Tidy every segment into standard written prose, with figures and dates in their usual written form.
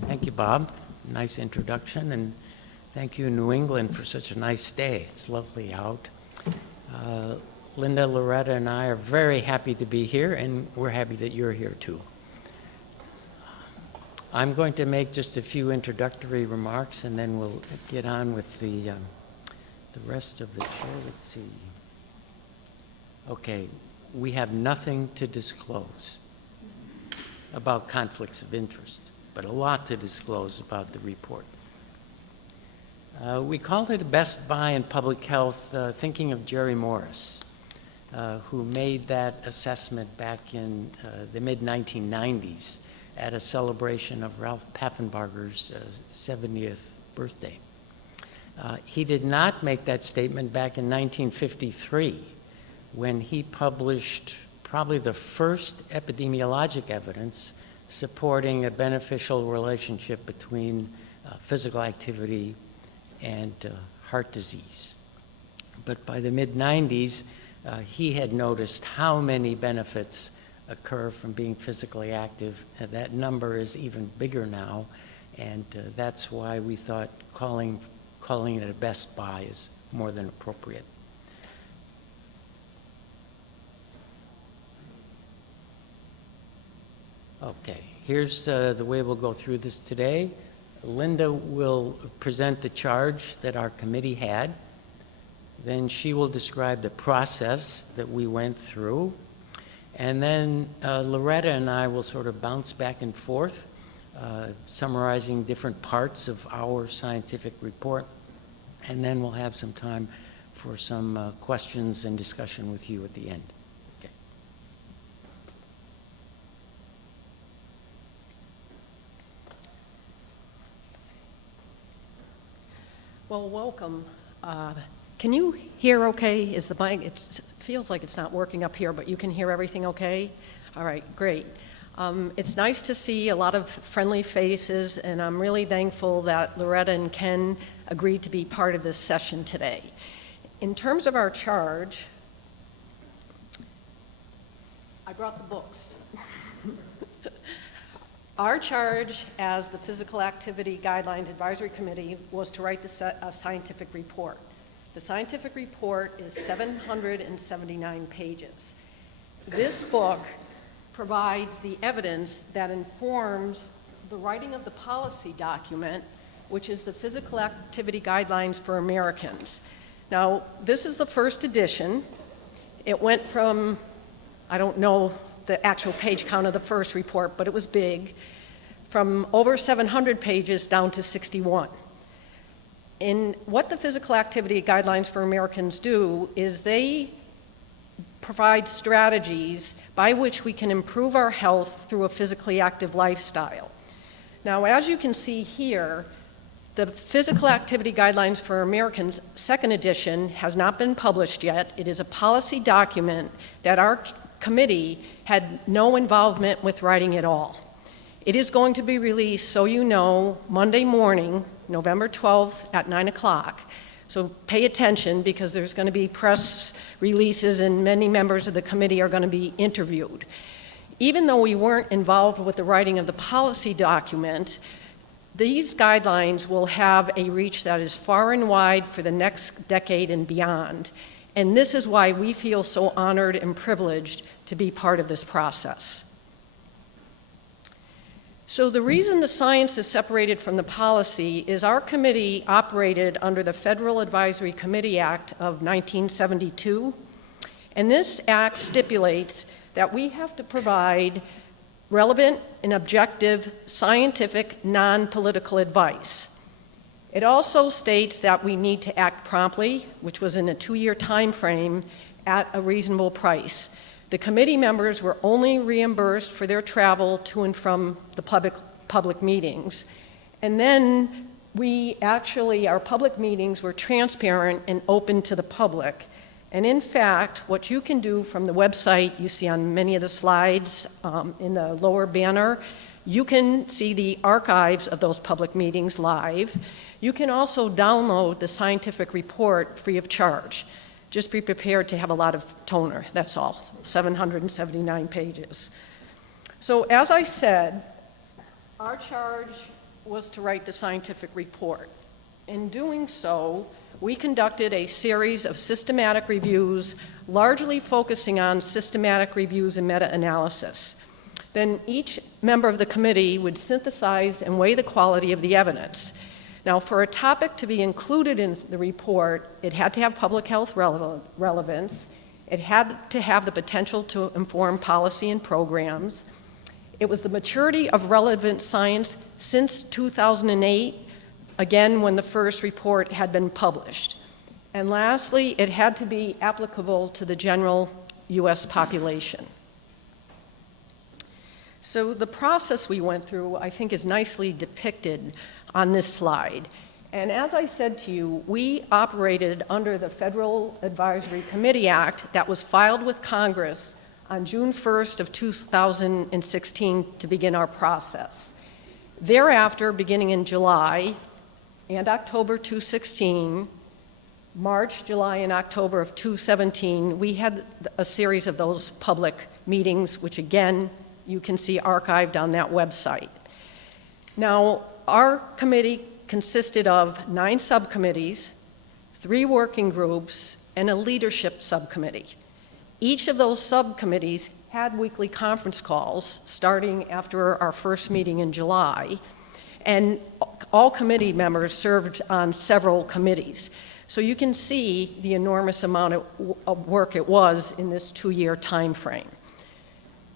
Thank you, Bob. Nice introduction, and thank you, New England, for such a nice day. It's lovely out. Linda, Loretta, and I are very happy to be here, and we're happy that you're here too. I'm going to make just a few introductory remarks, and then we'll get on with the rest of the show. Let's see. Okay, we have nothing to disclose about conflicts of interest, but a lot to disclose about the report. We called it a Best Buy in Public Health, thinking of Jerry Morris, who made that assessment back in the mid-1990s at a celebration of Ralph Paffenbarger's 70th birthday. He did not make that statement back in 1953 when he published probably the first epidemiologic evidence supporting a beneficial relationship between physical activity and heart disease. But by the mid-90s, he had noticed how many benefits occur from being physically active. And that number is even bigger now, and that's why we thought calling it a Best Buy is more than appropriate. Okay, here's the way we'll go through this today. Linda will present the charge that our committee had. Then she will describe the process that we went through. And then Loretta and I will sort of bounce back and forth, summarizing different parts of our scientific report. And then we'll have some time for some questions and discussion with you at the end. Okay. Well, welcome. Can you hear okay? Is the mic, it feels like it's not working up here, but you can hear everything okay? All right, great. It's nice to see a lot of friendly faces, and I'm really thankful that Loretta and Ken agreed to be part of this session today. In terms of our charge, I brought the books. Our charge as the Physical Activity Guidelines Advisory Committee was to write a scientific report. The scientific report is 779 pages. This book provides the evidence that informs the writing of the policy document, which is the Physical Activity Guidelines for Americans. Now, this is the first edition. It went from, I don't know the actual page count of the first report, but it was big, from over 700 pages down to 61. And what the Physical Activity Guidelines for Americans do is they provide strategies by which we can improve our health through a physically active lifestyle. Now, as you can see here, the Physical Activity Guidelines for Americans, second edition, has not been published yet. It is a policy document that our committee had no involvement with writing at all. It is going to be released, so you know, Monday morning, November 12th at 9 o'clock. So pay attention because there's going to be press releases and many members of the committee are going to be interviewed. Even though we weren't involved with the writing of the policy document, these guidelines will have a reach that is far and wide for the next decade and beyond. And this is why we feel so honored and privileged to be part of this process. So the reason the science is separated from the policy is our committee operated under the Federal Advisory Committee Act of 1972. And this act stipulates that we have to provide relevant and objective scientific, non-political advice. It also states that we need to act promptly, which was in a 2-year time frame, at a reasonable price. The committee members were only reimbursed for their travel to and from the public meetings. And then our public meetings were transparent and open to the public. And in fact, what you can do from the website, you see on many of the slides in the lower banner, you can see the archives of those public meetings live. You can also download the scientific report free of charge. Just be prepared to have a lot of toner, that's all, 779 pages. So as I said, our charge was to write the scientific report. In doing so, we conducted a series of systematic reviews, largely focusing on systematic reviews and meta-analysis. Then each member of the committee would synthesize and weigh the quality of the evidence. Now, for a topic to be included in the report, it had to have public health relevance, it had to have the potential to inform policy and programs, it was the maturity of relevant science since 2008, again, when the first report had been published. And lastly, it had to be applicable to the general US population. So the process we went through, I think, is nicely depicted on this slide. And as I said to you, we operated under the Federal Advisory Committee Act that was filed with Congress on June 1st of 2016 to begin our process. Thereafter, beginning in July and October 2016, March, July, and October of 2017, we had a series of those public meetings, which again, you can see archived on that website. Now, our committee consisted of 9 subcommittees, 3 working groups, and a leadership subcommittee. Each of those subcommittees had weekly conference calls starting after our first meeting in July, and all committee members served on several committees. So you can see the enormous amount of work it was in this 2-year time frame.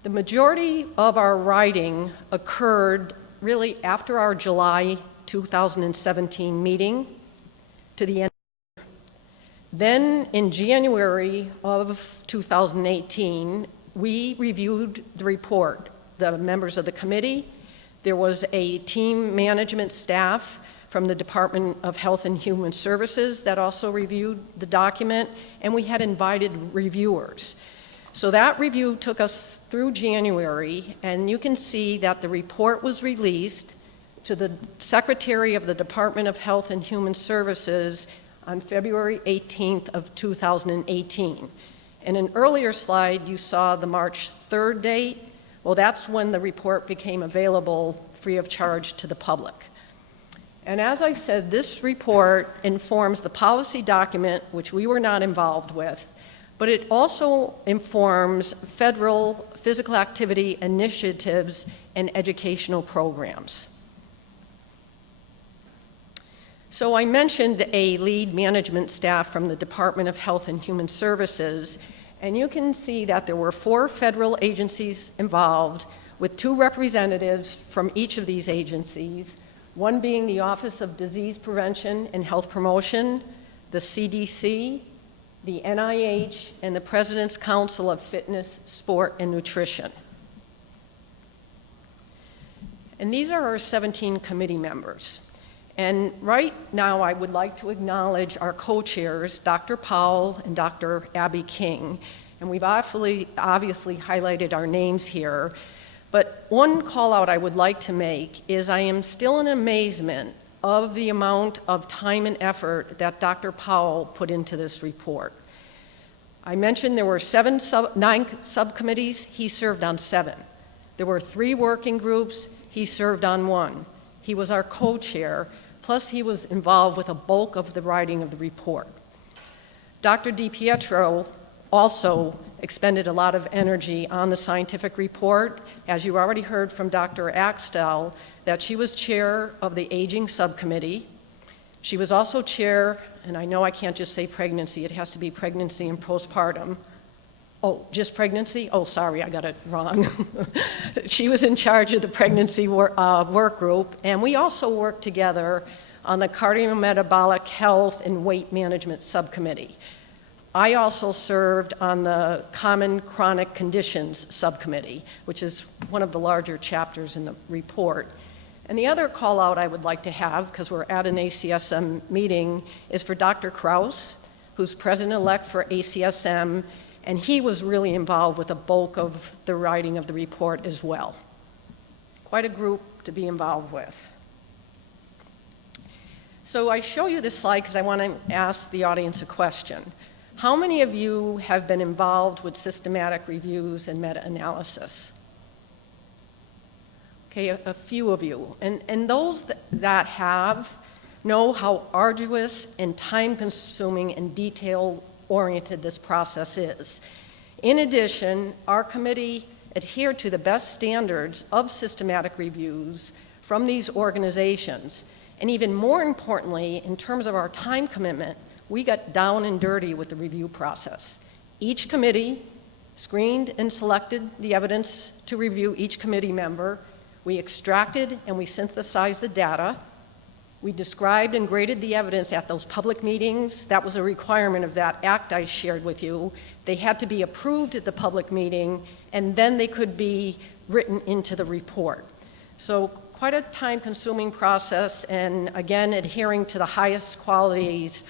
The majority of our writing occurred really after our July 2017 meeting to the end. Then in January of 2018, we reviewed the report, the members of the committee. There was a team management staff from the Department of Health and Human Services that also reviewed the document, and we had invited reviewers. So that review took us through January, and you can see that the report was released to the Secretary of the Department of Health and Human Services on February 18th of 2018. In an earlier slide, you saw the March 3rd date. Well, that's when the report became available free of charge to the public. And as I said, this report informs the policy document, which we were not involved with, but it also informs federal physical activity initiatives and educational programs. So I mentioned a lead management staff from the Department of Health and Human Services, and you can see that there were 4 federal agencies involved with 2 representatives from each of these agencies, one being the Office of Disease Prevention and Health Promotion, the CDC, the NIH, and the President's Council of Fitness, Sport, and Nutrition. And these are our 17 committee members. And right now, I would like to acknowledge our co-chairs, Dr. Powell and Dr. Abby King. And we've obviously highlighted our names here. But one call out I would like to make is I am still in amazement of the amount of time and effort that Dr. Powell put into this report. I mentioned there were 9 subcommittees, he served on 7. There were 3 working groups, he served on 1. He was our co-chair, plus he was involved with a bulk of the writing of the report. Dr. DiPietro also expended a lot of energy on the scientific report. As you already heard from Dr. Axtell, that she was chair of the aging subcommittee. She was also chair, and I know I can't just say pregnancy, it has to be pregnancy and postpartum. Oh, just pregnancy? Oh, sorry, I got it wrong. She was in charge of the pregnancy work group, and we also worked together on the cardiometabolic health and weight management subcommittee. I also served on the common chronic conditions subcommittee, which is one of the larger chapters in the report. And the other call out I would like to have, because we're at an NEACSM meeting, is for Dr. Kraus, who's president-elect for NEACSM, and he was really involved with a bulk of the writing of the report as well. Quite a group to be involved with. So I show you this slide because I want to ask the audience a question. How many of you have been involved with systematic reviews and meta-analysis? Okay, a few of you. And those that have know how arduous and time-consuming and detail-oriented this process is. In addition, our committee adhered to the best standards of systematic reviews from these organizations. And even more importantly, in terms of our time commitment, we got down and dirty with the review process. Each committee screened and selected the evidence to review each committee member. We extracted and we synthesized the data. We described and graded the evidence at those public meetings. That was a requirement of that act I shared with you. They had to be approved at the public meeting, and then they could be written into the report. So quite a time-consuming process, and again, adhering to the highest qualities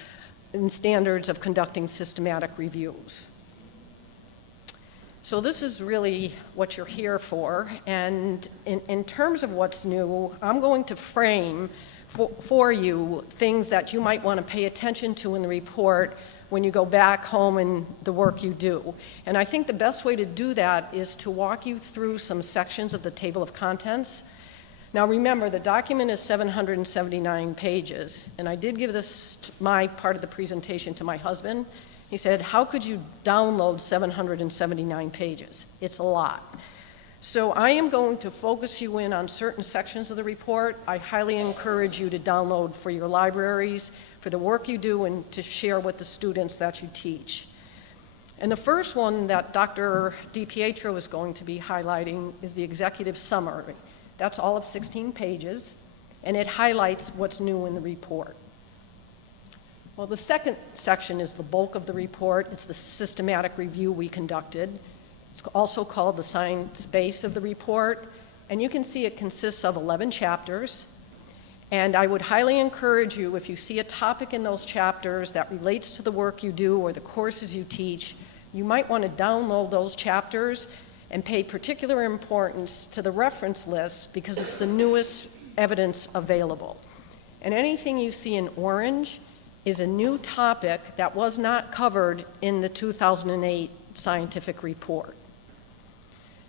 and standards of conducting systematic reviews. So this is really what you're here for, and in terms of what's new, I'm going to frame for you things that you might want to pay attention to in the report when you go back home and the work you do. And I think the best way to do that is to walk you through some sections of the table of contents. Now remember, the document is 779 pages, and I did give this, my part of the presentation, to my husband. He said, how could you download 779 pages? It's a lot. So I am going to focus you in on certain sections of the report. I highly encourage you to download for your libraries, for the work you do, and to share with the students that you teach. And the first one that Dr. DiPietro is going to be highlighting is the executive summary. That's all of 16 pages, and it highlights what's new in the report. Well, the second section is the bulk of the report. It's the systematic review we conducted. It's also called the science base of the report, and you can see it consists of 11 chapters. And I would highly encourage you, if you see a topic in those chapters that relates to the work you do or the courses you teach, you might want to download those chapters and pay particular importance to the reference list because it's the newest evidence available. And anything you see in orange is a new topic that was not covered in the 2008 scientific report.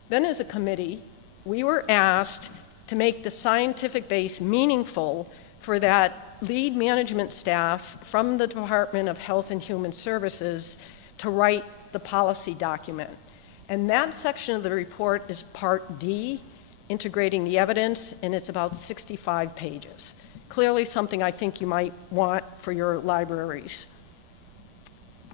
Then as a committee, we were asked to make the scientific base meaningful for that lead management staff from the Department of Health and Human Services to write the policy document. And that section of the report is Part D, integrating the evidence, and it's about 65 pages. Clearly something I think you might want for your libraries.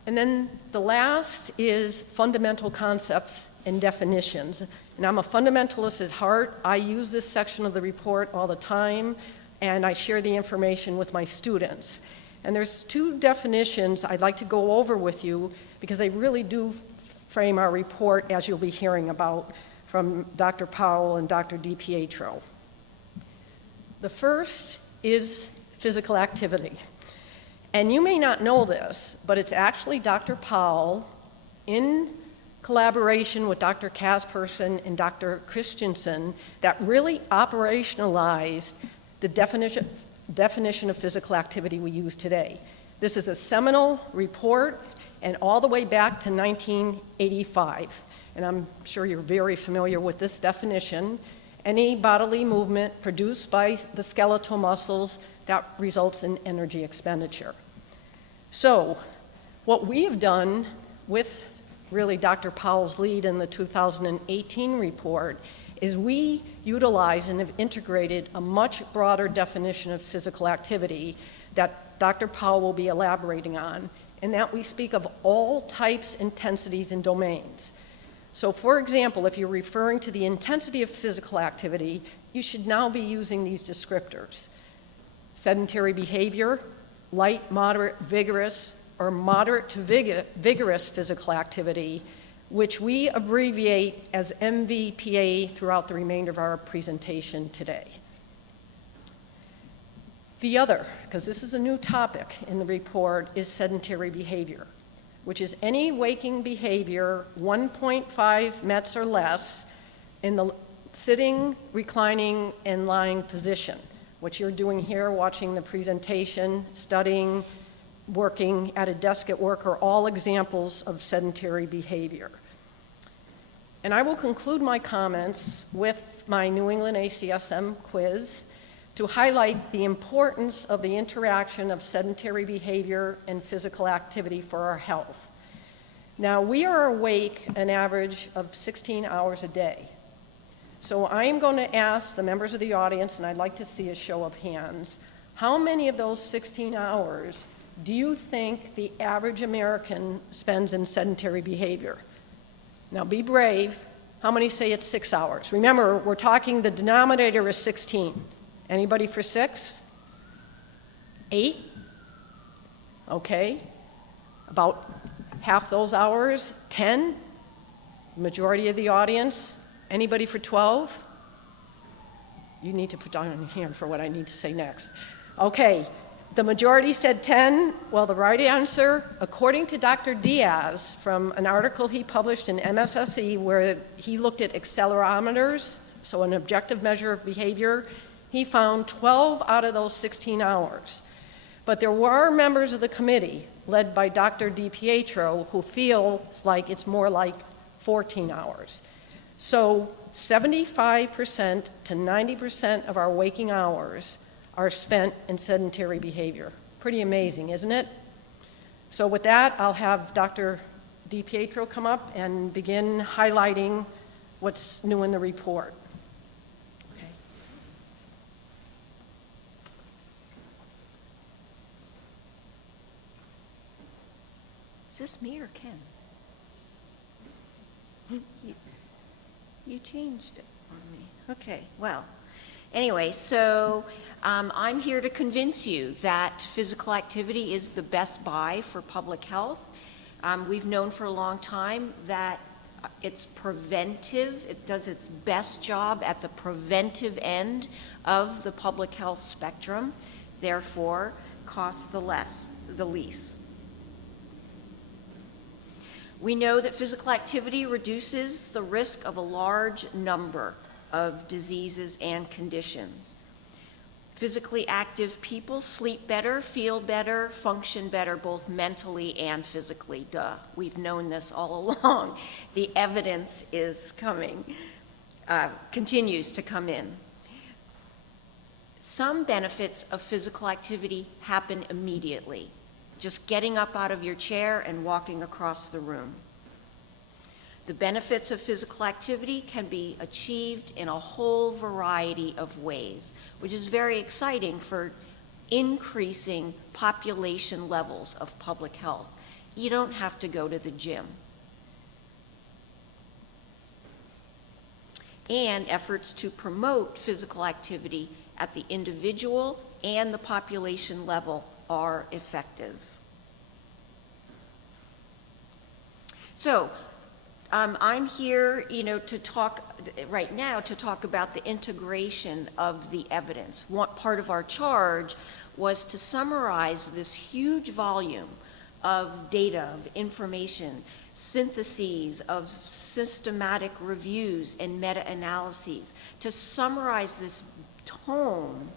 And then the last is fundamental concepts and definitions. And I'm a fundamentalist at heart. I use this section of the report all the time, and I share the information with my students. And there's two definitions I'd like to go over with you because they really do frame our report, as you'll be hearing about from Dr. Powell and Dr. DiPietro. The first is physical activity. And you may not know this, but it's actually Dr. Powell, in collaboration with Dr. Kasperson and Dr. Christensen, that really operationalized the definition of physical activity we use today. This is a seminal report, and all the way back to 1985. And I'm sure you're very familiar with this definition. Any bodily movement produced by the skeletal muscles that results in energy expenditure. So what we have done with really Dr. Powell's lead in the 2018 report is we utilize and have integrated a much broader definition of physical activity that Dr. Powell will be elaborating on, and that we speak of all types, intensities, and domains. So for example, if you're referring to the intensity of physical activity, you should now be using these descriptors: sedentary behavior, light, moderate, vigorous, or moderate to vigorous physical activity, which we abbreviate as MVPA throughout the remainder of our presentation today. The other, because this is a new topic in the report, is sedentary behavior, which is any waking behavior 1.5 METs or less in the sitting, reclining, and lying position. What you're doing here, watching the presentation, studying, working at a desk at work, are all examples of sedentary behavior. And I will conclude my comments with my New England ACSM quiz to highlight the importance of the interaction of sedentary behavior and physical activity for our health. Now, we are awake an average of 16 hours a day. So I am going to ask the members of the audience, and I'd like to see a show of hands, how many of those 16 hours do you think the average American spends in sedentary behavior? Now be brave. How many say it's 6 hours? Remember, we're talking the denominator is 16. Anybody for 6? 8? Okay. About half those hours? 10? Majority of the audience? Anybody for 12? You need to put down your hand for what I need to say next. Okay. The majority said 10. Well, the right answer, according to Dr. Diaz, from an article he published in MSSE where he looked at accelerometers, so an objective measure of behavior, he found 12 out of those 16 hours. But there were members of the committee, led by Dr. DiPietro, who feels like it's more like 14 hours. So 75% to 90% of our waking hours are spent in sedentary behavior. Pretty amazing, isn't it? So with that, I'll have Dr. DiPietro come up and begin highlighting what's new in the report. Okay. Is this me or Ken? You changed it on me. Okay, well, anyway, so I'm here to convince you that physical activity is the best buy for public health. We've known for a long time that it's preventive. It does its best job at the preventive end of the public health spectrum, therefore costs the least. We know that physical activity reduces the risk of a large number of diseases and conditions. Physically active people sleep better, feel better, function better, both mentally and physically. Duh, we've known this all along. The evidence is coming, continues to come in. Some benefits of physical activity happen immediately. Just getting up out of your chair and walking across the room. The benefits of physical activity can be achieved in a whole variety of ways, which is very exciting for increasing population levels of public health. You don't have to go to the gym. And efforts to promote physical activity at the individual and the population level are effective. So, I'm here, to talk right now to talk about the integration of the evidence. One part of our charge was to summarize this huge volume of data, of information, syntheses of systematic reviews and meta-analyses, to summarize this tome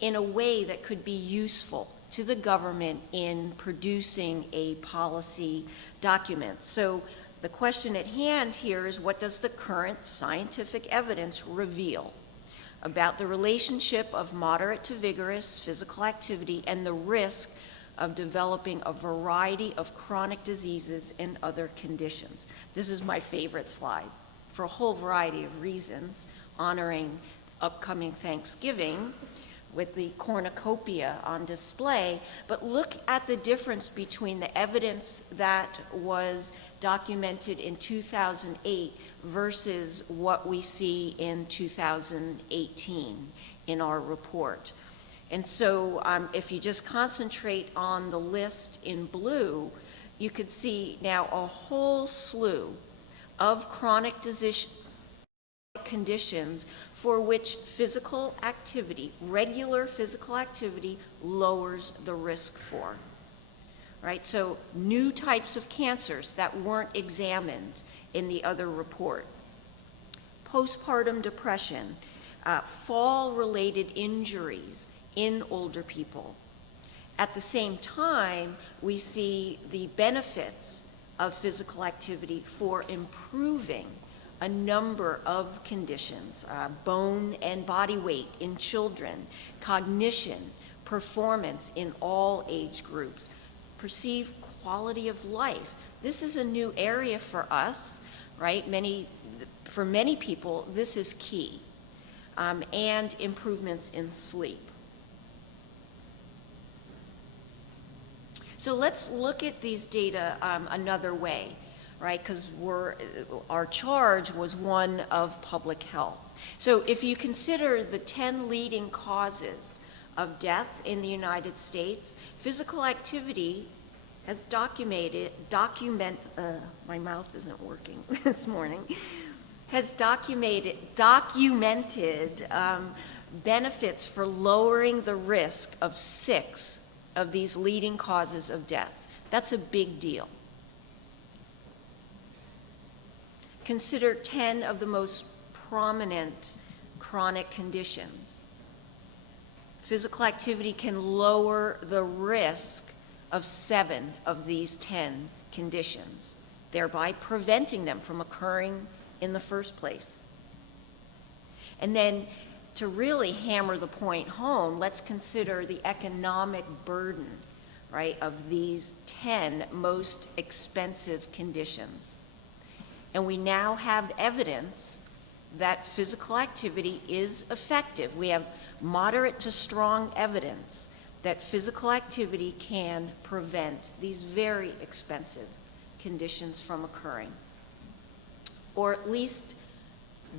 in a way that could be useful to the government in producing a policy document. So the question at hand here is, what does the current scientific evidence reveal about the relationship of moderate to vigorous physical activity and the risk of developing a variety of chronic diseases and other conditions? This is my favorite slide for a whole variety of reasons, honoring upcoming Thanksgiving with the cornucopia on display, but look at the difference between the evidence that was documented in 2008 versus what we see in 2018 in our report. And so if you just concentrate on the list in blue, you could see now a whole slew of chronic conditions for which physical activity, regular physical activity, lowers the risk for. Right? So new types of cancers that weren't examined in the other report. Postpartum depression, fall-related injuries in older people. At the same time, we see the benefits of physical activity for improving a number of conditions, bone and body weight in children, cognition, performance in all age groups, perceived quality of life. This is a new area for us, right? For many people, this is key, and improvements in sleep. So let's look at these data another way, right? Because our charge was one of public health. So if you consider the 10 leading causes of death in the United States, physical activity has my mouth isn't working this morning, has documented benefits for lowering the risk of 6 of these leading causes of death. That's a big deal. Consider 10 of the most prominent chronic conditions. Physical activity can lower the risk of 7 of these 10 conditions, thereby preventing them from occurring in the first place. And then to really hammer the point home, let's consider the economic burden, right, of these 10 most expensive conditions. And we now have evidence that physical activity is effective. We have moderate to strong evidence that physical activity can prevent these very expensive conditions from occurring, or at least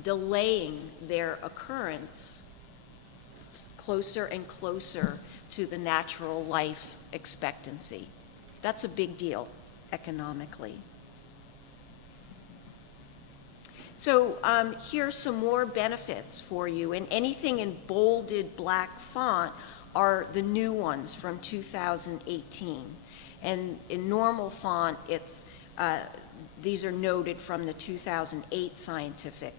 delaying their occurrence closer and closer to the natural life expectancy. That's a big deal economically. So here's some more benefits for you, and anything in bolded black font are the new ones from 2018. And in normal font, these are noted from the 2008 scientific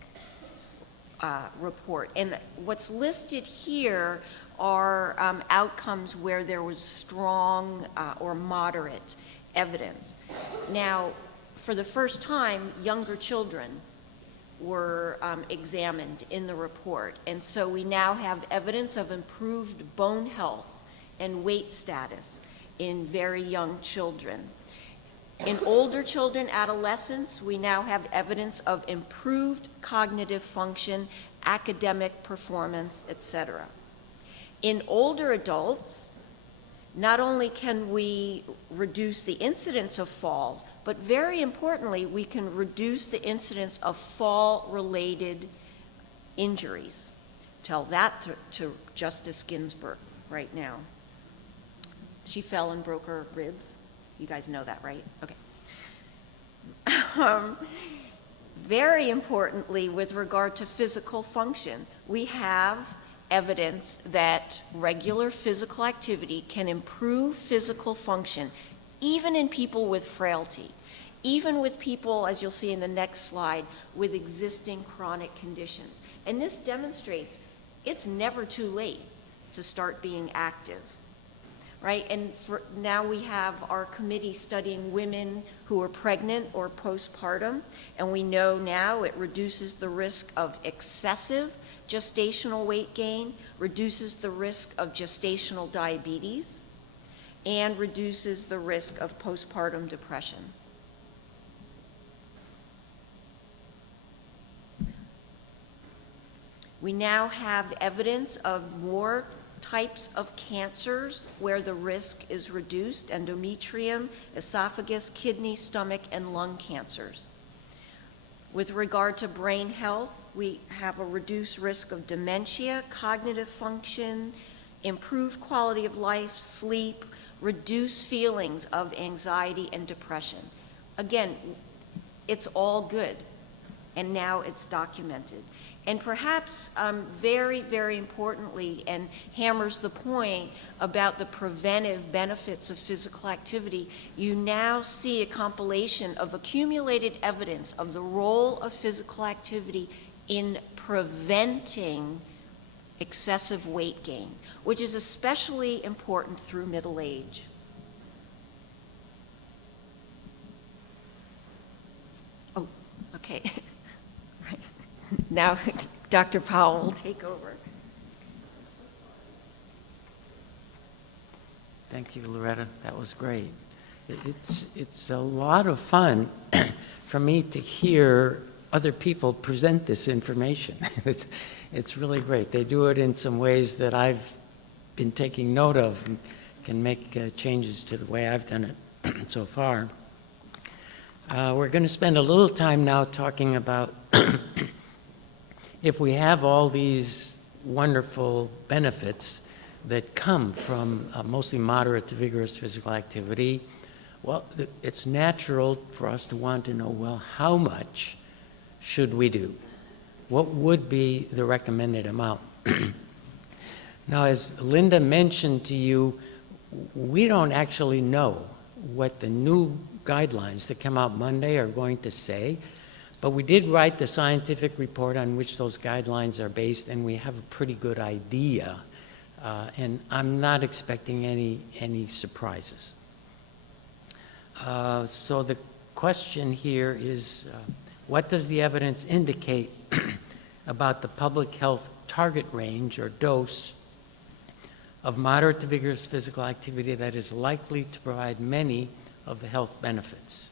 report. And what's listed here are outcomes where there was strong or moderate evidence. Now, for the first time, younger children were examined in the report. And so we now have evidence of improved bone health and weight status in very young children. In older children, adolescents, we now have evidence of improved cognitive function, academic performance, etc. In older adults, not only can we reduce the incidence of falls, but very importantly, we can reduce the incidence of fall-related injuries. Tell that to Justice Ginsburg right now. She fell and broke her ribs. You guys know that, right? Okay. Very importantly, with regard to physical function, we have evidence that regular physical activity can improve physical function, even in people with frailty, even with people, as you'll see in the next slide, with existing chronic conditions. And this demonstrates it's never too late to start being active, right? And now we have our committee studying women who are pregnant or postpartum, and we know now it reduces the risk of excessive gestational weight gain, reduces the risk of gestational diabetes, and reduces the risk of postpartum depression. We now have evidence of more types of cancers where the risk is reduced: endometrium, esophagus, kidney, stomach, and lung cancers. With regard to brain health, we have a reduced risk of dementia, cognitive function, improved quality of life, sleep, reduced feelings of anxiety and depression. Again, it's all good, and now it's documented. And perhaps very, very importantly, and hammers the point about the preventive benefits of physical activity, you now see a compilation of accumulated evidence of the role of physical activity in preventing excessive weight gain, which is especially important through middle age. Oh, okay. Now, Dr. Powell will take over. Thank you, Loretta. That was great. It's a lot of fun for me to hear other people present this information. It's really great. They do it in some ways that I've been taking note of and can make changes to the way I've done it so far. We're going to spend a little time now talking about if we have all these wonderful benefits that come from mostly moderate to vigorous physical activity, well, it's natural for us to want to know, well, how much should we do? What would be the recommended amount? Now, as Linda mentioned to you, we don't actually know what the new guidelines that come out Monday are going to say, but we did write the scientific report on which those guidelines are based, and we have a pretty good idea. And I'm not expecting any surprises. So the question here is, what does the evidence indicate about the public health target range or dose of moderate to vigorous physical activity that is likely to provide many of the health benefits?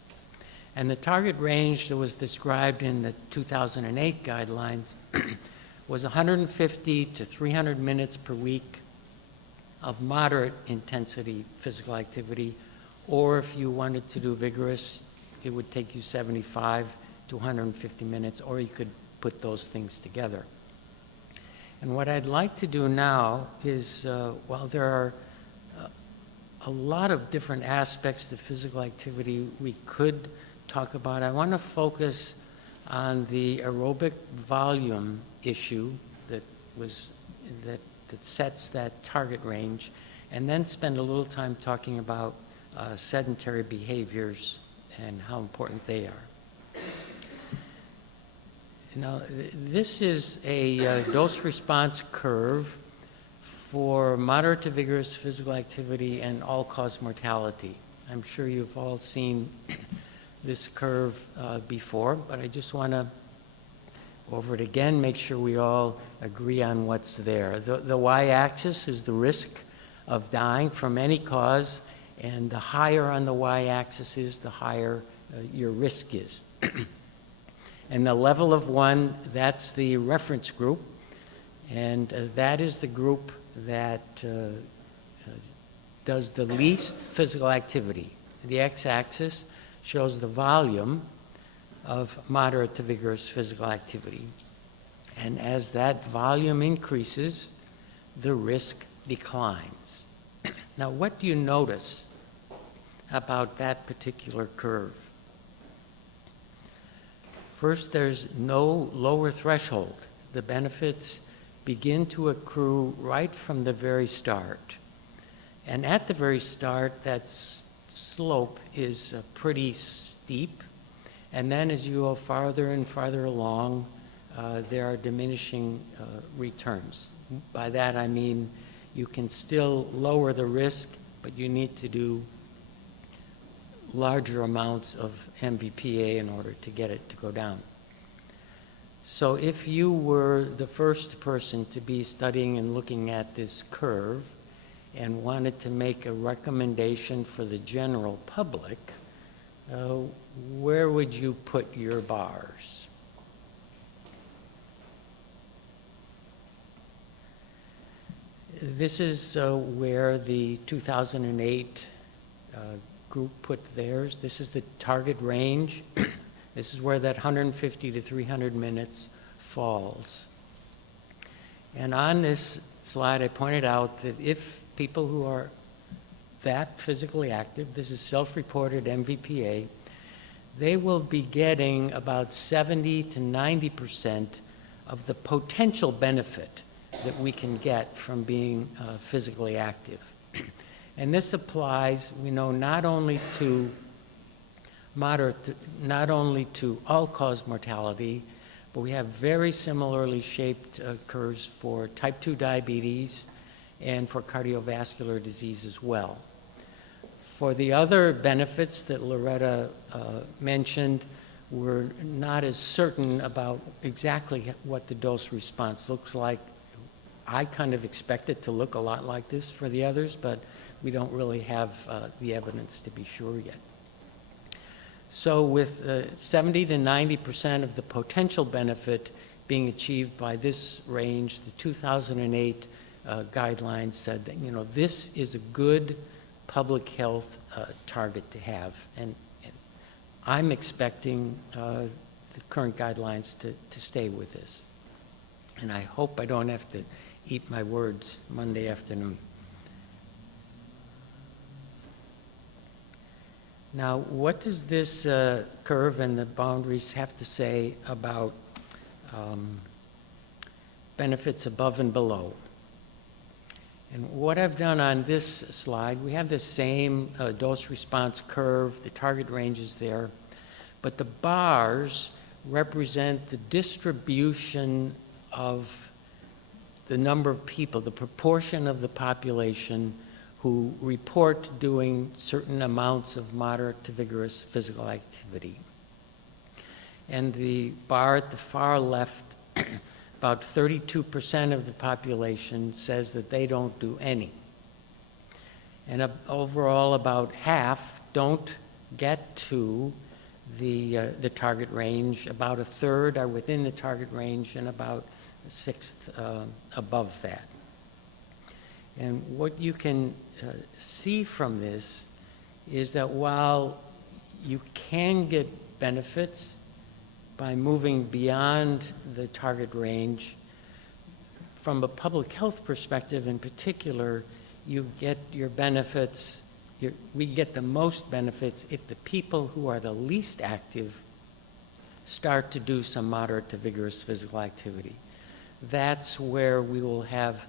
And the target range that was described in the 2008 guidelines was 150 to 300 minutes per week of moderate intensity physical activity, or if you wanted to do vigorous, it would take you 75 to 150 minutes, or you could put those things together. And what I'd like to do now is, while there are a lot of different aspects to physical activity we could talk about, I want to focus on the aerobic volume issue that sets that target range, and then spend a little time talking about sedentary behaviors and how important they are. Now, this is a dose-response curve for moderate to vigorous physical activity and all-cause mortality. I'm sure you've all seen this curve before, but I just want to go over it again, make sure we all agree on what's there. The y-axis is the risk of dying from any cause, and the higher on the y-axis is, the higher your risk is. And the level of 1, that's the reference group, and that is the group that does the least physical activity. The x-axis shows the volume of moderate to vigorous physical activity. And as that volume increases, the risk declines. Now, what do you notice about that particular curve? First, there's no lower threshold. The benefits begin to accrue right from the very start. And at the very start, that slope is pretty steep. And then as you go farther and farther along, there are diminishing returns. By that I mean you can still lower the risk, but you need to do larger amounts of MVPA in order to get it to go down. So if you were the first person to be studying and looking at this curve and wanted to make a recommendation for the general public, where would you put your bars? This is where the 2008 group put theirs. This is the target range. This is where that 150 to 300 minutes falls. And on this slide, I pointed out that if people who are that physically active, this is self-reported MVPA, they will be getting about 70 to 90% of the potential benefit that we can get from being physically active. And this applies, we know, not only to all-cause mortality, but we have very similarly shaped curves for type 2 diabetes and for cardiovascular disease as well. For the other benefits that Loretta mentioned, we're not as certain about exactly what the dose response looks like. I kind of expect it to look a lot like this for the others, but we don't really have the evidence to be sure yet. So with 70 to 90% of the potential benefit being achieved by this range, the 2008 guidelines said that, you know, this is a good public health target to have. And I'm expecting the current guidelines to stay with this. And I hope I don't have to eat my words Monday afternoon. Now, what does this curve and the boundaries have to say about benefits above and below? And what I've done on this slide, we have the same dose response curve, the target range is there, but the bars represent the distribution of the number of people, the proportion of the population who report doing certain amounts of moderate to vigorous physical activity. And the bar at the far left, about 32% of the population says that they don't do any. And overall, about half don't get to the target range. About a third are within the target range, and about a sixth above that. And what you can see from this is that while you can get benefits by moving beyond the target range, from a public health perspective in particular, you get your benefits, we get the most benefits if the people who are the least active start to do some moderate to vigorous physical activity. That's where we will have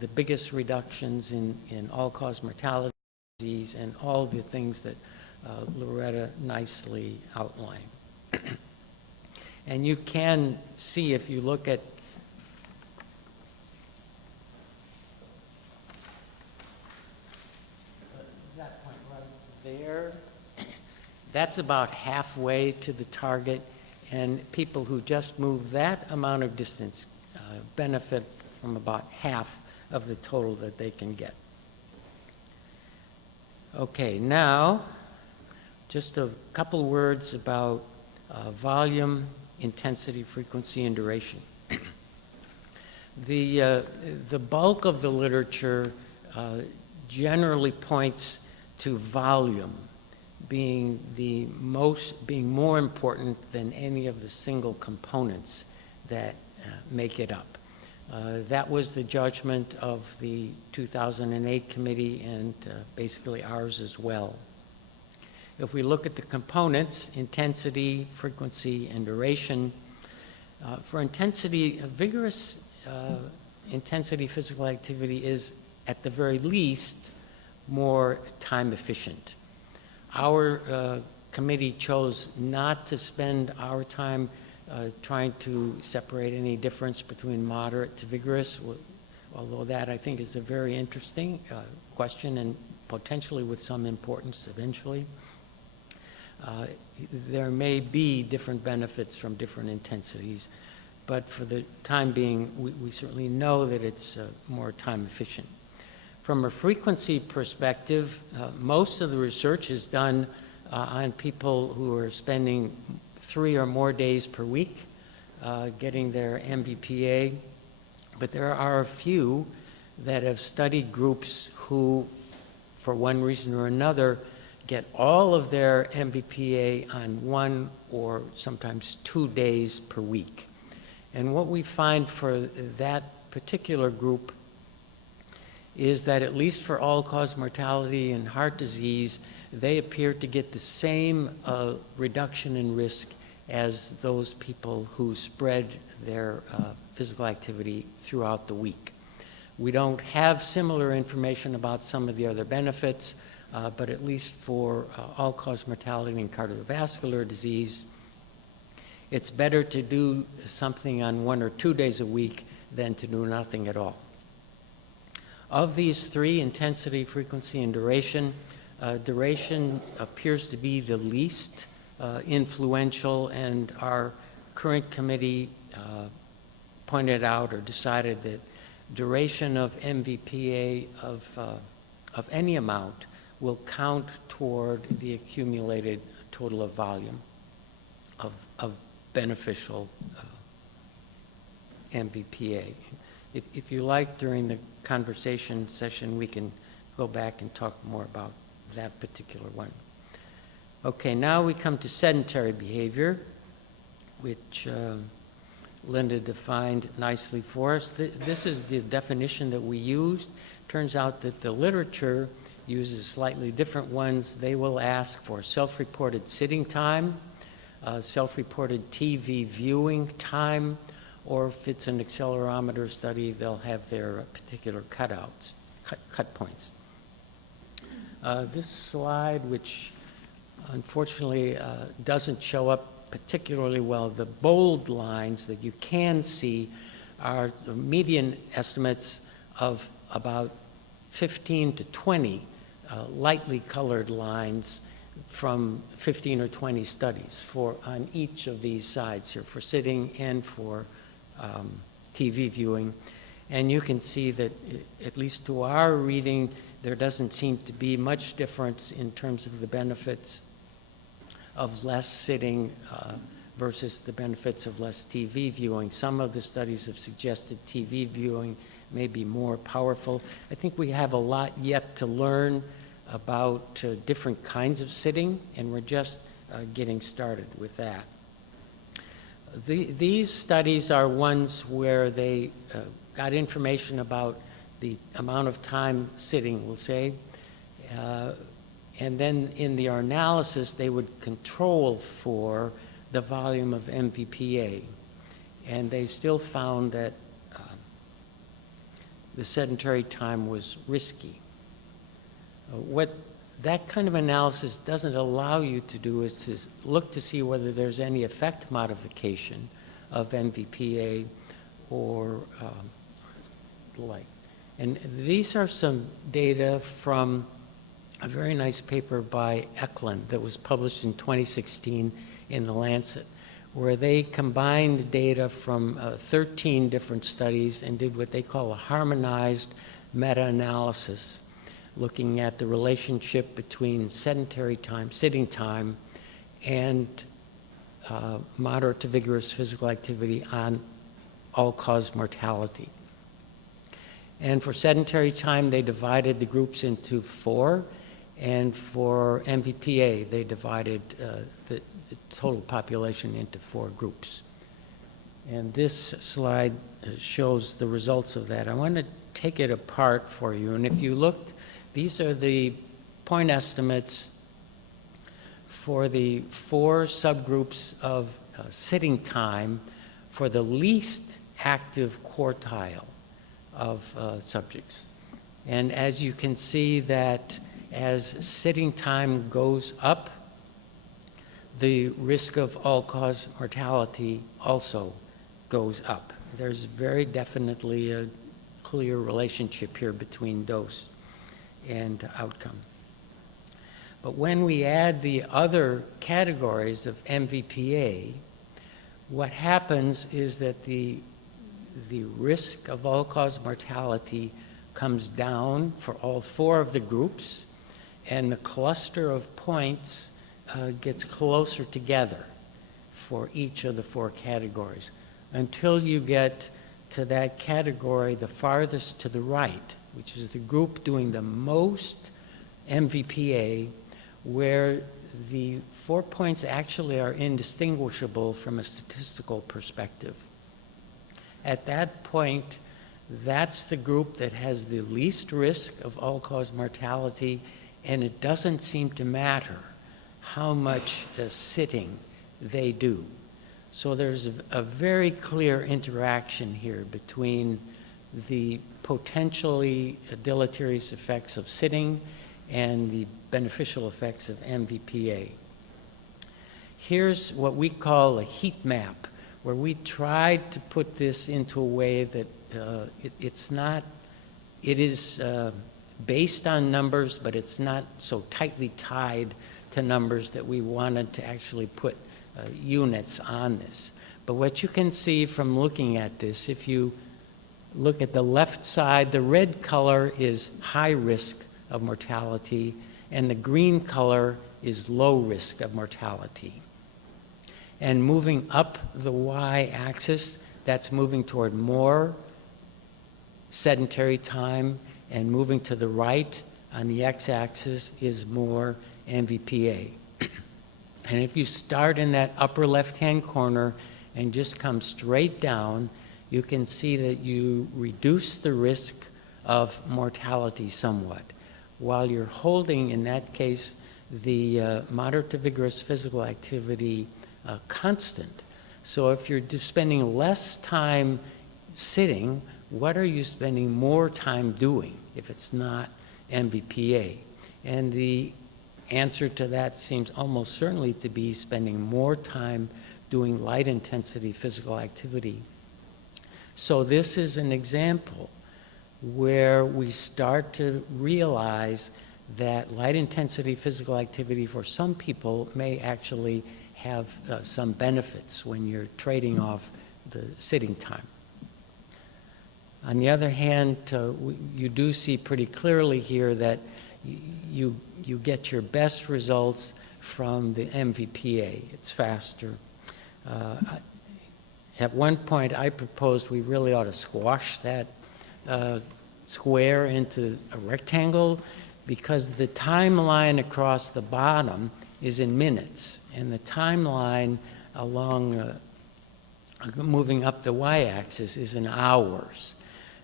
the biggest reductions in all-cause mortality disease and all the things that Loretta nicely outlined. And you can see, if you look at that point right there, that's about halfway to the target, and people who just move that amount of distance benefit from about half of the total that they can get. Okay, now just a couple words about volume, intensity, frequency, and duration. The bulk of the literature generally points to volume being more important than any of the single components that make it up. That was the judgment of the 2008 committee and basically ours as well. If we look at the components, intensity, frequency, and duration, for intensity, vigorous intensity physical activity is at the very least more time efficient. Our committee chose not to spend our time trying to separate any difference between moderate to vigorous, although that I think is a very interesting question and potentially with some importance eventually. There may be different benefits from different intensities, but for the time being, we certainly know that it's more time efficient. From a frequency perspective, most of the research is done on people who are spending 3 or more days per week getting their MVPA, but there are a few that have studied groups who, for one reason or another, get all of their MVPA on 1 or sometimes 2 days per week. And what we find for that particular group is that at least for all-cause mortality and heart disease, they appear to get the same reduction in risk as those people who spread their physical activity throughout the week. We don't have similar information about some of the other benefits, but at least for all-cause mortality and cardiovascular disease, it's better to do something on 1 or 2 days a week than to do nothing at all. Of these 3, intensity, frequency, and duration, duration appears to be the least influential, and our current committee pointed out or decided that duration of MVPA of any amount will count toward the accumulated total of volume of beneficial MVPA. If you like, during the conversation session, we can go back and talk more about that particular one. Okay, now we come to sedentary behavior, which Linda defined nicely for us. This is the definition that we used. Turns out that the literature uses slightly different ones. They will ask for self-reported sitting time, self-reported TV viewing time, or if it's an accelerometer study, they'll have their particular cutouts, cut points. This slide, which unfortunately doesn't show up particularly well, the bold lines that you can see are the median estimates of about 15 to 20 lightly colored lines from 15 or 20 studies on each of these sides here, for sitting and for TV viewing. And you can see that, at least to our reading, there doesn't seem to be much difference in terms of the benefits of less sitting versus the benefits of less TV viewing. Some of the studies have suggested TV viewing may be more powerful. I think we have a lot yet to learn about different kinds of sitting, and we're just getting started with that. These studies are ones where they got information about the amount of time sitting, we'll say, and then in their analysis, they would control for the volume of MVPA. And they still found that the sedentary time was risky. What that kind of analysis doesn't allow you to do is to look to see whether there's any effect modification of MVPA or the like. And these are some data from a very nice paper by Eklund that was published in 2016 in The Lancet, where they combined data from 13 different studies and did what they call a harmonized meta-analysis, looking at the relationship between sedentary time, sitting time, and moderate to vigorous physical activity on all-cause mortality. And for sedentary time, they divided the groups into 4, and for MVPA, they divided the total population into 4 groups. And this slide shows the results of that. I want to take it apart for you, and if you looked, these are the point estimates for the 4 subgroups of sitting time for the least active quartile of subjects. And as you can see that as sitting time goes up, the risk of all-cause mortality also goes up. There's very definitely a clear relationship here between dose and outcome. But when we add the other categories of MVPA, what happens is that the risk of all-cause mortality comes down for all 4 of the groups, and the cluster of points gets closer together for each of the 4 categories until you get to that category the farthest to the right, which is the group doing the most MVPA, where the 4 points actually are indistinguishable from a statistical perspective. At that point, that's the group that has the least risk of all-cause mortality, and it doesn't seem to matter how much sitting they do. So there's a very clear interaction here between the potentially deleterious effects of sitting and the beneficial effects of MVPA. Here's what we call a heat map, where we tried to put this into a way that it is based on numbers, but it's not so tightly tied to numbers that we wanted to actually put units on this. But what you can see from looking at this, if you look at the left side, the red color is high risk of mortality, and the green color is low risk of mortality. And moving up the y-axis, that's moving toward more sedentary time, and moving to the right on the x-axis is more MVPA. And if you start in that upper left-hand corner and just come straight down, you can see that you reduce the risk of mortality somewhat, while you're holding, in that case, the moderate to vigorous physical activity constant. So if you're spending less time sitting, what are you spending more time doing if it's not MVPA? And the answer to that seems almost certainly to be spending more time doing light intensity physical activity. So this is an example where we start to realize that light intensity physical activity for some people may actually have some benefits when you're trading off the sitting time. On the other hand, you do see pretty clearly here that you get your best results from the MVPA. It's faster. At one point, I proposed we really ought to squash that square into a rectangle, because the timeline across the bottom is in minutes, and the timeline along moving up the y-axis is in hours.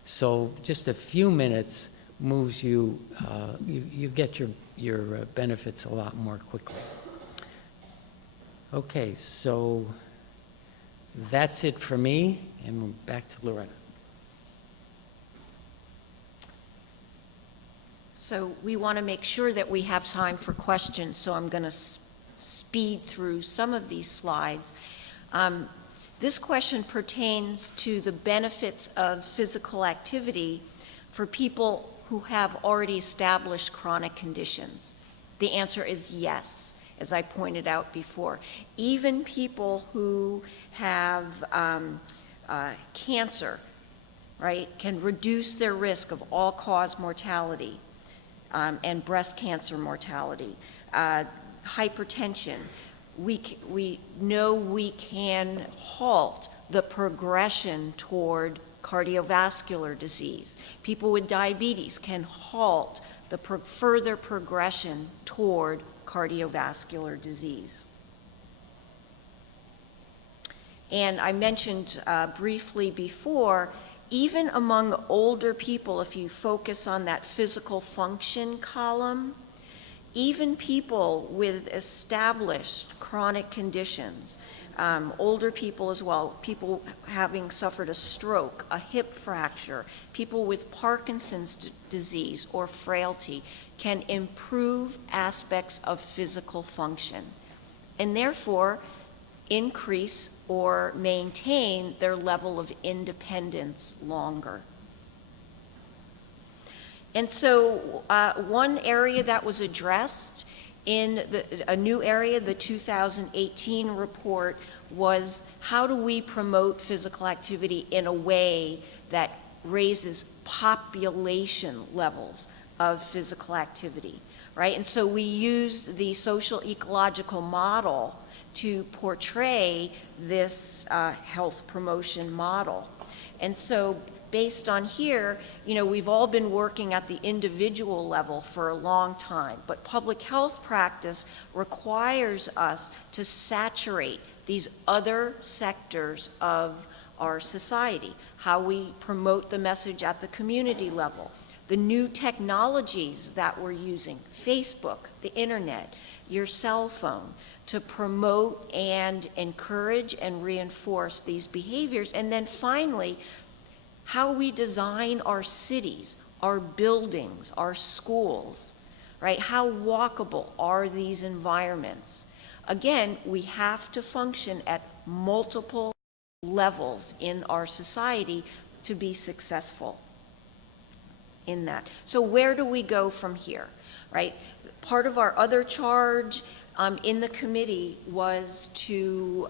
So just a few minutes moves you, you get your benefits a lot more quickly. Okay, so that's it for me, and we're back to Loretta. So we want to make sure that we have time for questions, so I'm going to speed through some of these slides. This question pertains to the benefits of physical activity for people who have already established chronic conditions. The answer is yes, as I pointed out before. Even people who have cancer, right, can reduce their risk of all-cause mortality and breast cancer mortality, hypertension. We know we can halt the progression toward cardiovascular disease. People with diabetes can halt the further progression toward cardiovascular disease. And I mentioned briefly before, even among older people, if you focus on that physical function column, even people with established chronic conditions, older people as well, people having suffered a stroke, a hip fracture, people with Parkinson's disease or frailty, can improve aspects of physical function, and therefore increase or maintain their level of independence longer. And so one area that was addressed in a new area, the 2018 report, was how do we promote physical activity in a way that raises population levels of physical activity, right? And so we used the social ecological model to portray this health promotion model. And so based on here, you know, we've all been working at the individual level for a long time, but public health practice requires us to saturate these other sectors of our society, how we promote the message at the community level, the new technologies that we're using, Facebook, the internet, your cell phone, to promote and encourage and reinforce these behaviors. And then finally, how we design our cities, our buildings, our schools, right? How walkable are these environments? Again, we have to function at multiple levels in our society to be successful in that. So where do we go from here? right? Part of our other charge in the committee was to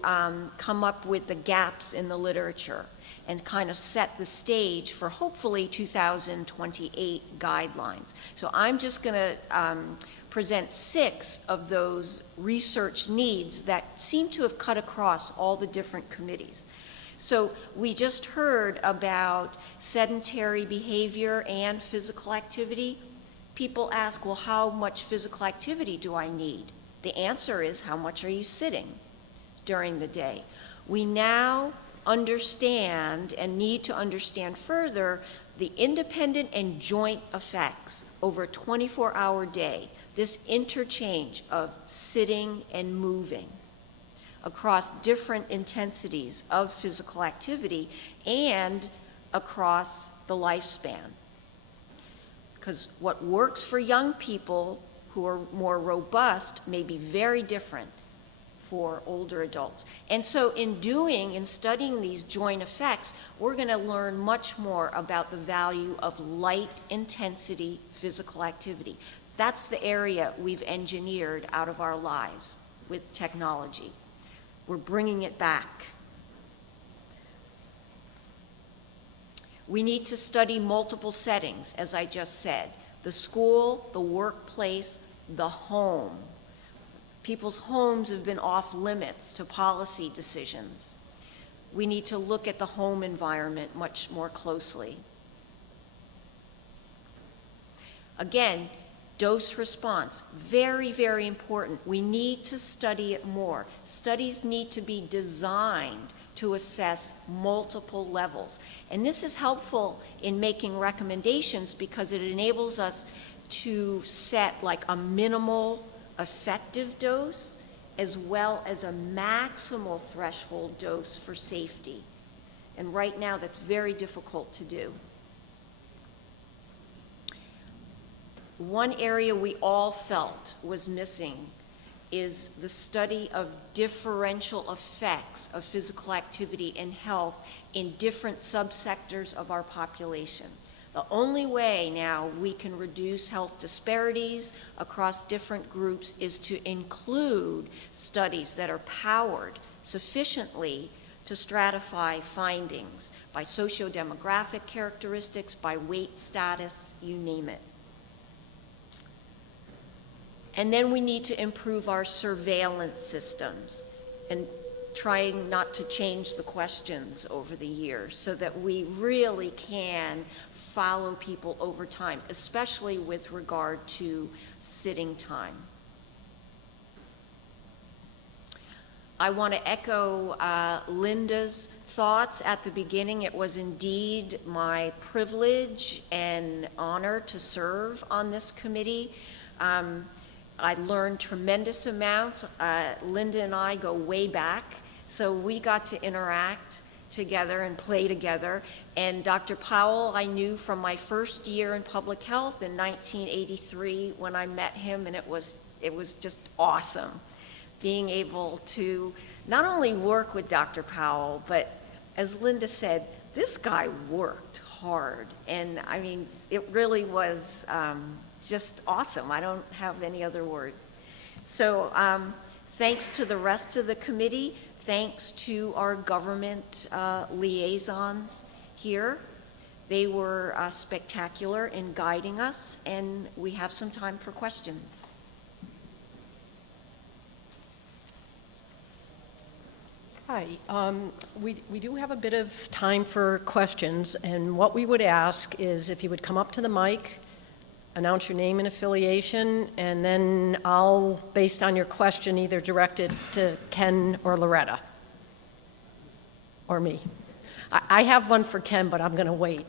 come up with the gaps in the literature and kind of set the stage for hopefully 2028 guidelines. So I'm just going to present 6 of those research needs that seem to have cut across all the different committees. So we just heard about sedentary behavior and physical activity. People ask, well, how much physical activity do I need? The answer is, how much are you sitting during the day? We now understand and need to understand further the independent and joint effects over a 24-hour day, this interchange of sitting and moving across different intensities of physical activity and across the lifespan. Because what works for young people who are more robust may be very different for older adults. And so in studying these joint effects, we're going to learn much more about the value of light intensity physical activity. That's the area we've engineered out of our lives with technology. We're bringing it back. We need to study multiple settings, as I just said. The school, the workplace, the home. People's homes have been off limits to policy decisions. We need to look at the home environment much more closely. Again, dose response, very, very important. We need to study it more. Studies need to be designed to assess multiple levels. And this is helpful in making recommendations because it enables us to set like a minimal effective dose as well as a maximal threshold dose for safety. And right now that's very difficult to do. One area we all felt was missing is the study of differential effects of physical activity and health in different subsectors of our population. The only way now we can reduce health disparities across different groups is to include studies that are powered sufficiently to stratify findings by socio-demographic characteristics, by weight status, you name it. And then we need to improve our surveillance systems and trying not to change the questions over the years so that we really can follow people over time, especially with regard to sitting time. I want to echo Linda's thoughts at the beginning. It was indeed my privilege and honor to serve on this committee. I learned tremendous amounts. Linda and I go way back, so we got to interact together and play together. And Dr. Powell, I knew from my first year in public health in 1983 when I met him, and it was just awesome being able to not only work with Dr. Powell, but as Linda said, this guy worked hard. And I mean, it really was just awesome. I don't have any other word. So thanks to the rest of the committee, thanks to our government liaisons here. They were spectacular in guiding us, and we have some time for questions. Hi, we do have a bit of time for questions, and what we would ask is if you would come up to the mic, announce your name and affiliation, and then I'll, based on your question, either direct it to Ken or Loretta, or me. I have one for Ken, but I'm going to wait.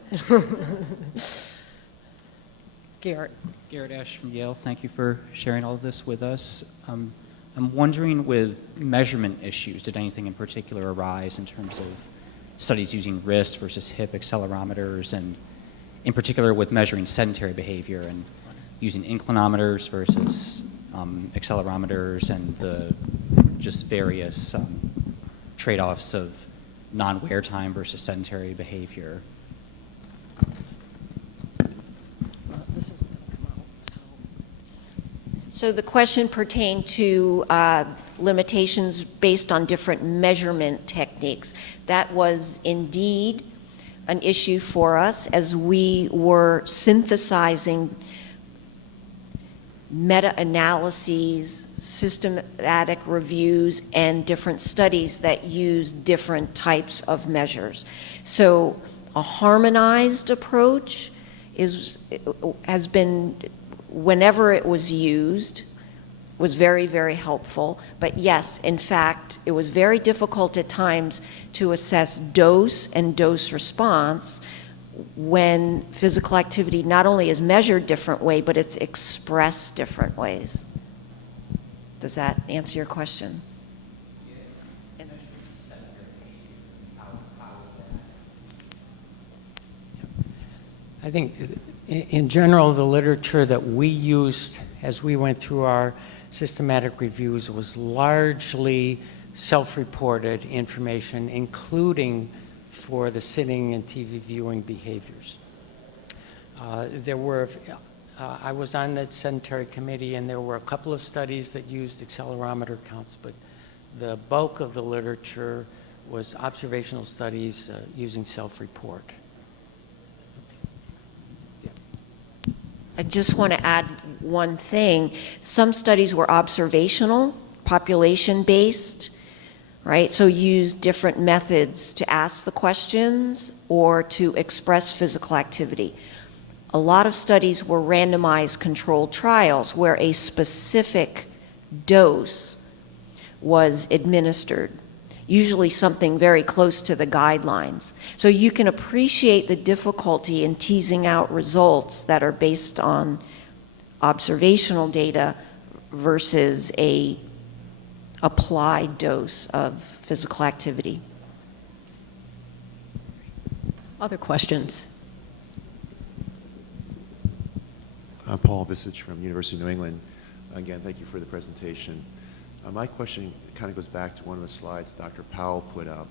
Garrett. Garrett Ash from Yale, thank you for sharing all of this with us. I'm wondering, with measurement issues, did anything in particular arise in terms of studies using wrist versus hip accelerometers, and in particular with measuring sedentary behavior and using inclinometers versus accelerometers, and the just various trade-offs of non-wear time versus sedentary behavior? This is going to come out, so. So the question pertained to limitations based on different measurement techniques. That was indeed an issue for us as we were synthesizing meta-analyses, systematic reviews, and different studies that use different types of measures. So a harmonized approach has been, whenever it was used, was very, very helpful. But yes, in fact, it was very difficult at times to assess dose and dose response when physical activity not only is measured different way, but it's expressed different ways. Does that answer your question? I think in general, the literature that we used as we went through our systematic reviews was largely self-reported information, including for the sitting and TV viewing behaviors. I was on the sedentary committee, and there were a couple of studies that used accelerometer counts, but the bulk of the literature was observational studies using self-report. I just want to add one thing. Some studies were observational, population-based, right? So use different methods to ask the questions or to express physical activity. A lot of studies were randomized controlled trials where a specific dose was administered, usually something very close to the guidelines. So you can appreciate the difficulty in teasing out results that are based on observational data versus a applied dose of physical activity. Other questions? Paul Visich from University of New England. Again, thank you for the presentation. My question kind of goes back to one of the slides Dr. Powell put up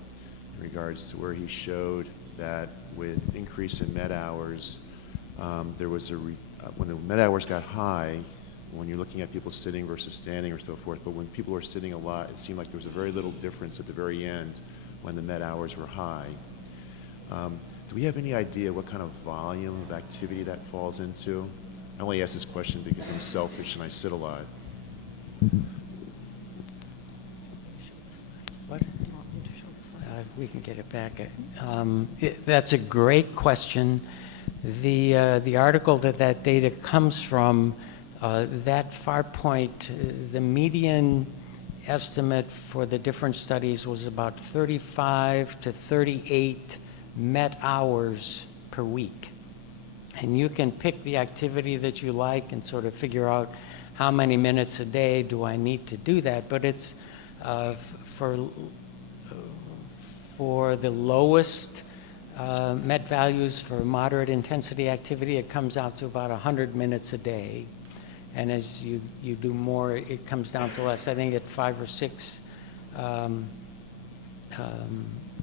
in regards to where he showed that with increase in med hours, there was when the med hours got high, when you're looking at people sitting versus standing or so forth, but when people were sitting a lot, it seemed like there was a very little difference at the very end when the med hours were high. Do we have any idea what kind of volume of activity that falls into? I only ask this question because I'm selfish and I sit a lot. What? We can get it back. That's a great question. The article that data comes from, that far point, the median estimate for the different studies was about 35 to 38 met hours per week. And you can pick the activity that you like and sort of figure out how many minutes a day do I need to do that. But it's for the lowest met values for moderate intensity activity, it comes out to about 100 minutes a day. And as you do more, it comes down to less. I think at 5 or 6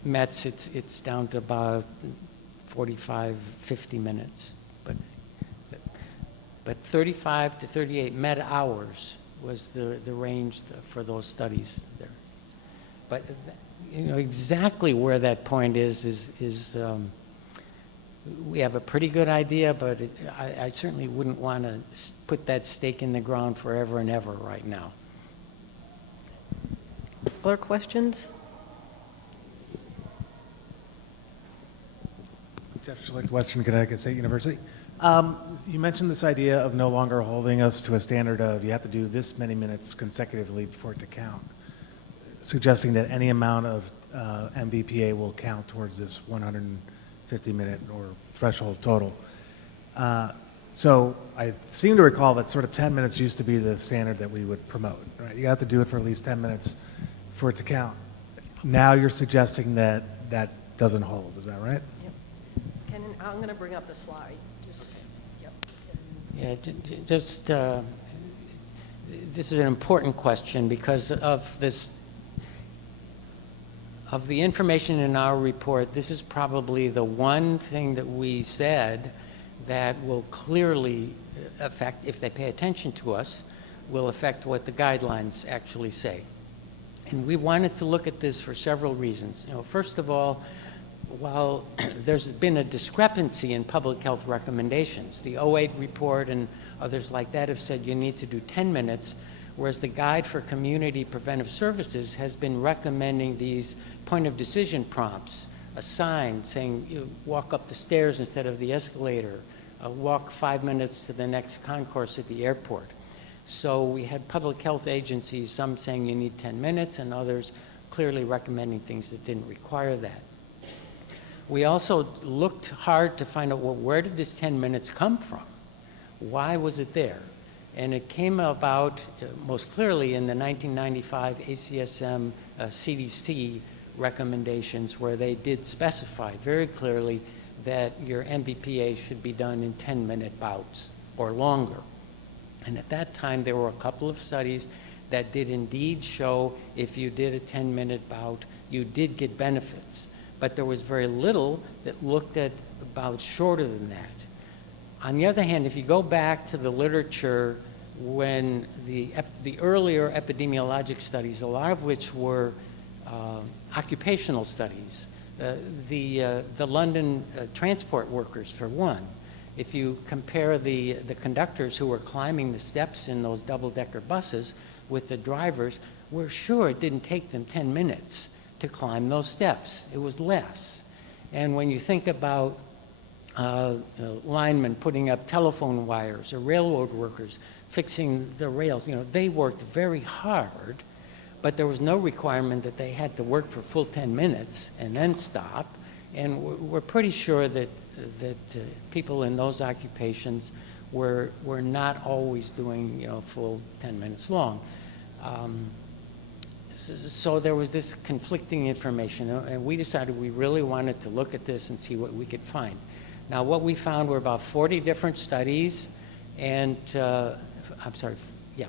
mets, it's down to about 45, 50 minutes. But 35 to 38 met hours was the range for those studies there. But exactly where that point is we have a pretty good idea, but I certainly wouldn't want to put that stake in the ground forever and ever right now. Other questions? Jeff Schlicht, Western Connecticut State University. You mentioned this idea of no longer holding us to a standard of you have to do this many minutes consecutively before it to count, suggesting that any amount of MVPA will count towards this 150-minute or threshold total. So I seem to recall that sort of 10 minutes used to be the standard that we would promote, right? You have to do it for at least 10 minutes for it to count. Now you're suggesting that that doesn't hold, is that right? Yep. I'm going to bring up the slide. Yep. Yeah, just this is an important question because of the information in our report. This is probably the one thing that we said that will clearly affect, if they pay attention to us, will affect what the guidelines actually say. And we wanted to look at this for several reasons. You know, first of all, while there's been a discrepancy in public health recommendations, the '08 report and others like that have said you need to do 10 minutes, whereas the Guide for Community Preventive Services has been recommending these point of decision prompts, a sign saying you walk up the stairs instead of the escalator, walk 5 minutes to the next concourse at the airport. So we had public health agencies, some saying you need 10 minutes and others clearly recommending things that didn't require that. We also looked hard to find out, well, where did this 10 minutes come from? Why was it there? And it came about most clearly in the 1995 ACSM CDC recommendations, where they did specify very clearly that your MVPA should be done in 10-minute bouts or longer. And at that time, there were a couple of studies that did indeed show if you did a 10-minute bout, you did get benefits. But there was very little that looked at bouts shorter than that. On the other hand, if you go back to the literature when the earlier epidemiologic studies, a lot of which were occupational studies, the London transport workers, for one, if you compare the conductors who were climbing the steps in those double-decker buses with the drivers, we're sure it didn't take them 10 minutes to climb those steps. It was less. And when you think about linemen putting up telephone wires or railroad workers fixing the rails, you know, they worked very hard, but there was no requirement that they had to work for full 10 minutes and then stop. And we're pretty sure that people in those occupations were not always doing, you know, full 10 minutes long. So there was this conflicting information, and we decided we really wanted to look at this and see what we could find. Now, what we found were about 40 different studies, and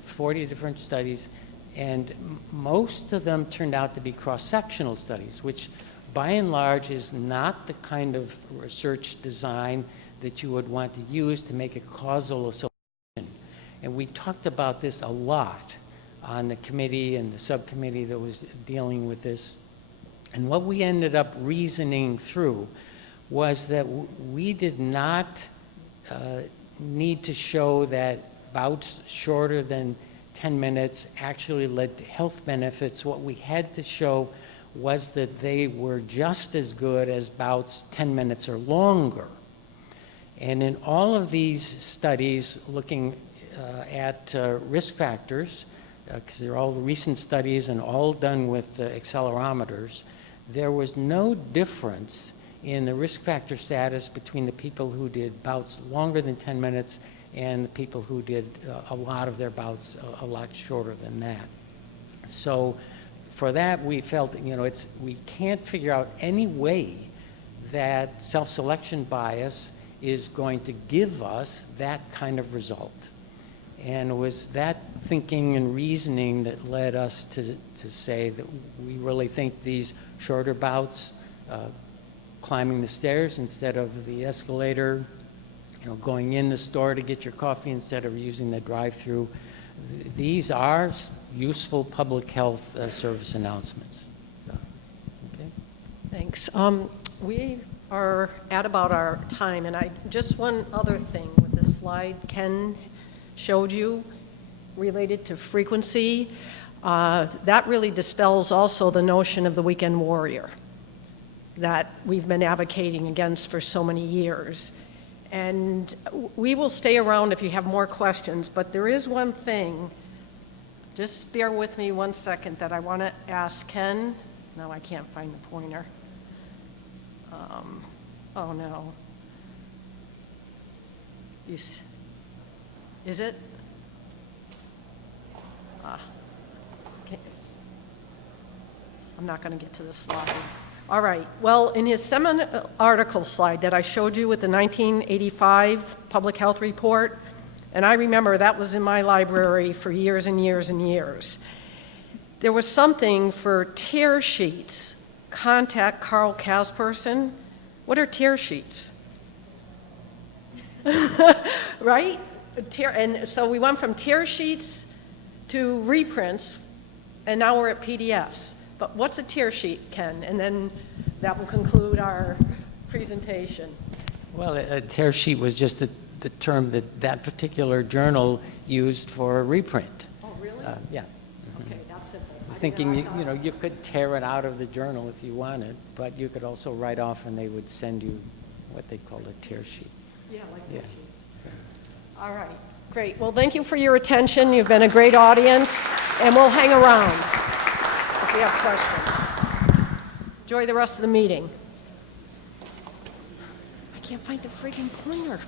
40 different studies, and most of them turned out to be cross-sectional studies, which by and large is not the kind of research design that you would want to use to make a causal association. And we talked about this a lot on the committee and the subcommittee that was dealing with this. And what we ended up reasoning through was that we did not need to show that bouts shorter than 10 minutes actually led to health benefits. What we had to show was that they were just as good as bouts 10 minutes or longer. And in all of these studies looking at risk factors, because they're all recent studies and all done with accelerometers, there was no difference in the risk factor status between the people who did bouts longer than 10 minutes and the people who did a lot of their bouts a lot shorter than that. So for that, we felt, you know, we can't figure out any way that self-selection bias is going to give us that kind of result. And it was that thinking and reasoning that led us to say that we really think these shorter bouts, climbing the stairs instead of the escalator, you know, going in the store to get your coffee instead of using the drive-through, these are useful public health service announcements. So, okay. Thanks. We are at about our time, and just one other thing with the slide Ken showed you related to frequency. That really dispels also the notion of the weekend warrior that we've been advocating against for so many years. And we will stay around if you have more questions, but there is one thing, just bear with me 1 second, that I want to ask Ken. No, I can't find the pointer. Oh no. Is it? Okay. I'm not going to get to this slide. All right. Well, in his seminal article slide that I showed you with the 1985 public health report, and I remember that was in my library for years and years and years, there was something for tear sheets. Contact Carl Casperson. What are tear sheets? Right? And so we went from tear sheets to reprints, and now we're at PDFs. But what's a tear sheet, Ken? And then that will conclude our presentation. Well, a tear sheet was just the term that that particular journal used for a reprint. Oh, really? Yeah. Okay, that's simple. Thinking, you know, you could tear it out of the journal if you wanted, but you could also write off and they would send you what they call a tear sheet. Yeah, like Yeah. tear sheets. All right, great. Well, thank you for your attention. You've been a great audience, and we'll hang around if you have questions. Enjoy the rest of the meeting. I can't find the friggin' pointer.